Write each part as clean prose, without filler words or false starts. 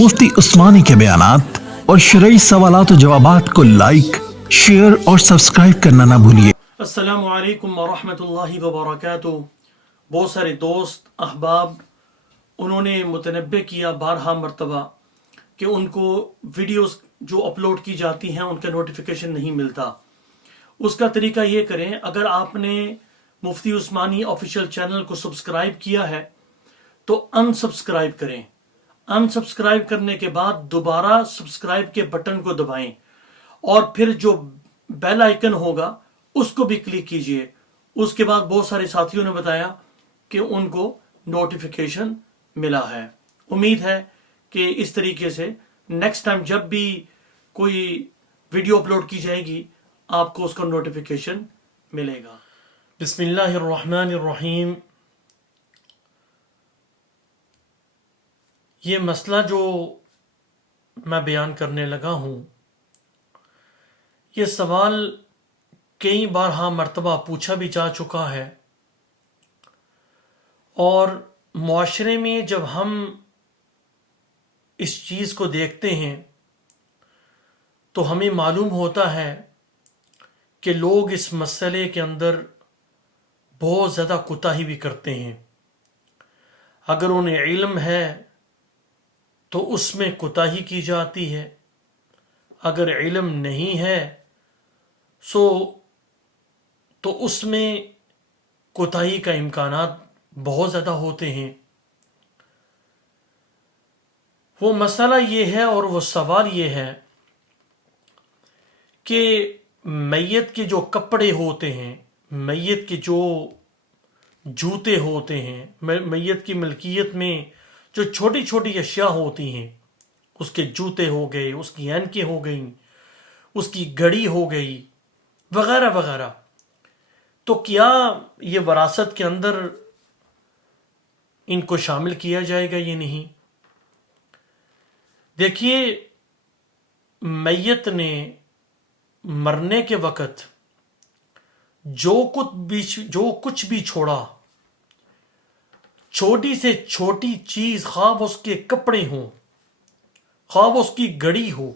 मुफ्ती उस्मानी के बयानात और शरई सवालात और जवाबात को लाइक, शेयर और सब्सक्राइब करना ना भूलिए। अस्सलामु अलैकुम वरहमतुल्लाहि वबरकातुहू। बहुत सारे दोस्त अहबाब उन्होंने मुतनब्बे किया बारहा मरतबा कि उनको वीडियोस जो अपलोड की जाती हैं उनका नोटिफिकेशन नहीं मिलता। उसका तरीका ये करें, अगर आपने मुफ्ती उस्मानी ऑफिशियल चैनल को सब्सक्राइब किया है तो अनसब्सक्राइब करें। अनसब्सक्राइब करने के बाद दोबारा सब्सक्राइब के बटन को दबाएं और फिर जो बेल आइकन होगा उसको भी क्लिक कीजिए। उसके बाद बहुत सारे साथियों ने बताया कि उनको नोटिफिकेशन मिला है। उम्मीद है कि इस तरीके से नेक्स्ट टाइम जब भी कोई वीडियो अपलोड की जाएगी आपको उसका नोटिफिकेशन मिलेगा। बिस्मिल्लाहिर्रहमानिर्रहीम। ये मसला जो मैं बयान करने लगा हूँ, ये सवाल कई बार मरतबा पूछा भी जा चुका है और मुआशरे में जब हम इस चीज़ को देखते हैं तो हमें मालूम होता है कि लोग इस मसले के अंदर बहुत ज़्यादा कोताही भी करते हैं। अगर उन्हें इल्म है तो उसमें कोताही की जाती है, अगर इल्म नहीं है तो उसमें कोताही का इम्कानात बहुत ज़्यादा होते हैं। वो मसला ये है और वो सवाल ये है कि मैयत के जो कपड़े होते हैं, मैयत के जो जूते होते हैं, मैयत की मिल्कियत में जो छोटी छोटी अशिया होती हैं, उसके जूते हो गए, उसकी ऐनकें हो गई, उसकी घड़ी हो गई, वगैरह वगैरह, तो क्या ये वरासत के अंदर इनको शामिल किया जाएगा ये नहीं? देखिए, मैयत ने मरने के वक़्त जो कुछ भी छोड़ा, छोटी से छोटी चीज, ख्वाब उसके कपड़े हों, ख्वाब उसकी घड़ी हो,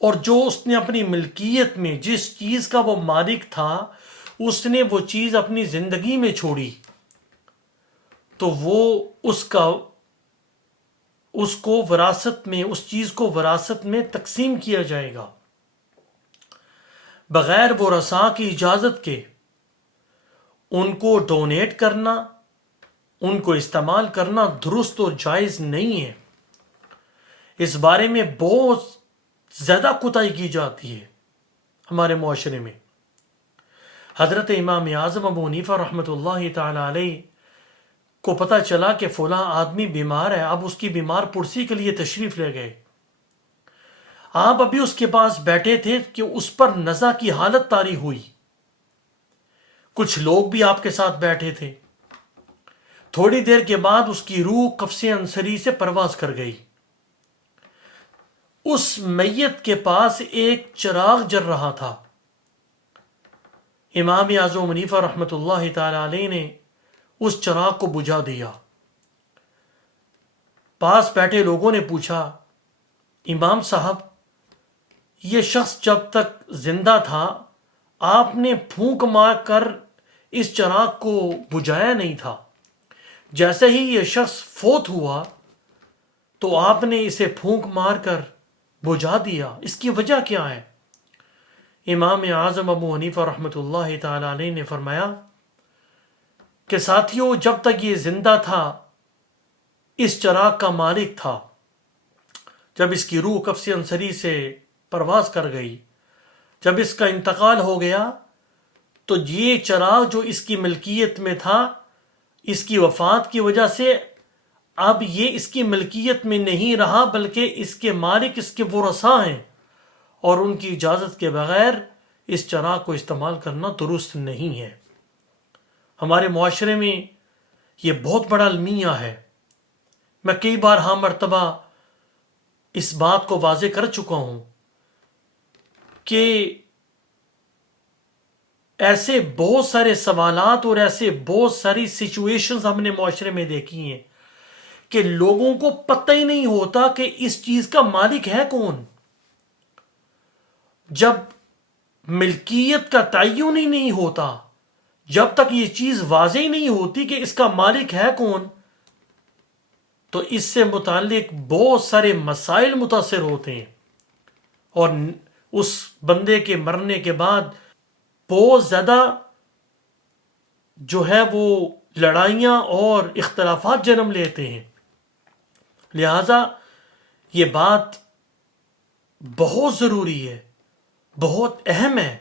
और जो उसने अपनी मिल्कियत में जिस चीज का वो मालिक था उसने वो चीज अपनी जिंदगी में छोड़ी, तो वो उसको विरासत में, उस चीज को विरासत में तकसीम किया जाएगा बगैर वो रसा की इजाजत के। उनको डोनेट करना, उनको इस्तेमाल करना दुरुस्त और जायज नहीं है। इस बारे में बहुत ज्यादा कोताही की जाती है हमारे मुआशरे में। हजरत इमाम आज़म अबू हनीफा रहमतुल्लाहि ताला अलैह को पता चला कि फला आदमी बीमार है। अब उसकी बीमार पुरसी के लिए तशरीफ ले गए। आप अभी उसके पास बैठे थे कि उस पर नज़ा की हालत तारी हुई। कुछ लोग भी आपके साथ बैठे थे। थोड़ी देर के बाद उसकी रूह कफ्से अंसरी से परवाज कर गई। उस मैयत के पास एक चिराग जल रहा था। इमाम आज़म हनीफा रहमतुल्लाहि ताला अलैह ने उस चिराग को बुझा दिया। पास बैठे लोगों ने पूछा, इमाम साहब, ये शख्स जब तक जिंदा था आपने फूंक मार कर इस चिराग को बुझाया नहीं था, जैसे ही ये शख्स फोत हुआ तो आपने इसे फूंक मारकर बुझा दिया, इसकी वजह क्या है? इमाम आज़म अबू हनीफा रहमतुल्लाहि ताला अलैह ने फरमाया कि साथियों, जब तक ये जिंदा था इस चिराग का मालिक था। जब इसकी रूह कफ्से अंसरी से परवाज कर गई, जब इसका इंतकाल हो गया, तो ये चिराग जो इसकी मिल्कियत में था, इसकी वफात की वजह से अब ये इसकी मिल्कियत में नहीं रहा, बल्कि इसके मालिक इसके वो रसा हैं और उनकी इजाज़त के बगैर इस चिराग को इस्तेमाल करना दुरुस्त नहीं है। हमारे मुआशरे में ये बहुत बड़ा अलमिया है। मैं कई बार मरतबा इस बात को वाज़े कर चुका हूं कि ऐसे बहुत सारे सवालात और ऐसे बहुत सारी सिचुएशंस हमने मुआशरे में देखी हैं کہ لوگوں کو پتہ ہی نہیں ہوتا کہ اس چیز کا مالک ہے کون. جب ملکیت کا تعین ہی نہیں ہوتا، جب تک یہ چیز واضح نہیں ہوتی کہ اس کا مالک ہے کون، تو اس سے متعلق بہت سارے مسائل متاثر ہوتے ہیں، اور اس بندے کے مرنے کے بعد بہت زیادہ جو ہے وہ لڑائیاں اور اختلافات جنم لیتے ہیں. لہذا یہ بات بہت ضروری ہے، بہت اہم ہے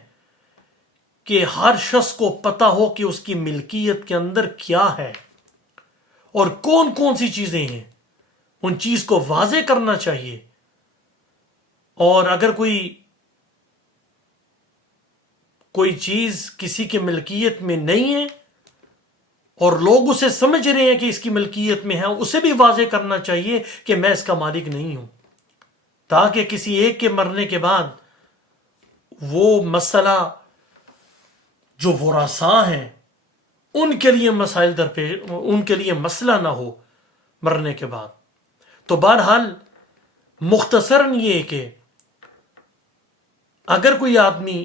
کہ ہر شخص کو پتہ ہو کہ اس کی ملکیت کے اندر کیا ہے اور کون کون سی چیزیں ہیں. ان چیز کو واضح کرنا چاہیے. اور اگر کوئی چیز کسی کی ملکیت میں نہیں ہے اور لوگ اسے سمجھ رہے ہیں کہ اس کی ملکیت میں ہے، اسے بھی واضح کرنا چاہیے کہ میں اس کا مالک نہیں ہوں، تاکہ کسی ایک کے مرنے کے بعد وہ مسئلہ جو ورثاء ہیں ان کے لیے مسائل ان کے لیے مسئلہ نہ ہو مرنے کے بعد. تو بہرحال مختصراً یہ کہ اگر کوئی آدمی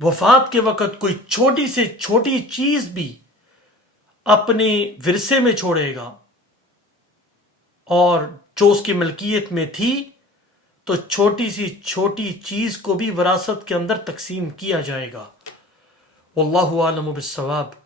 وفات کے وقت کوئی چھوٹی سے چھوٹی چیز بھی اپنے ورثے میں چھوڑے گا اور جو اس کی ملکیت میں تھی، تو چھوٹی سی چھوٹی چیز کو بھی وراثت کے اندر تقسیم کیا جائے گا. واللہ عالم بالصواب.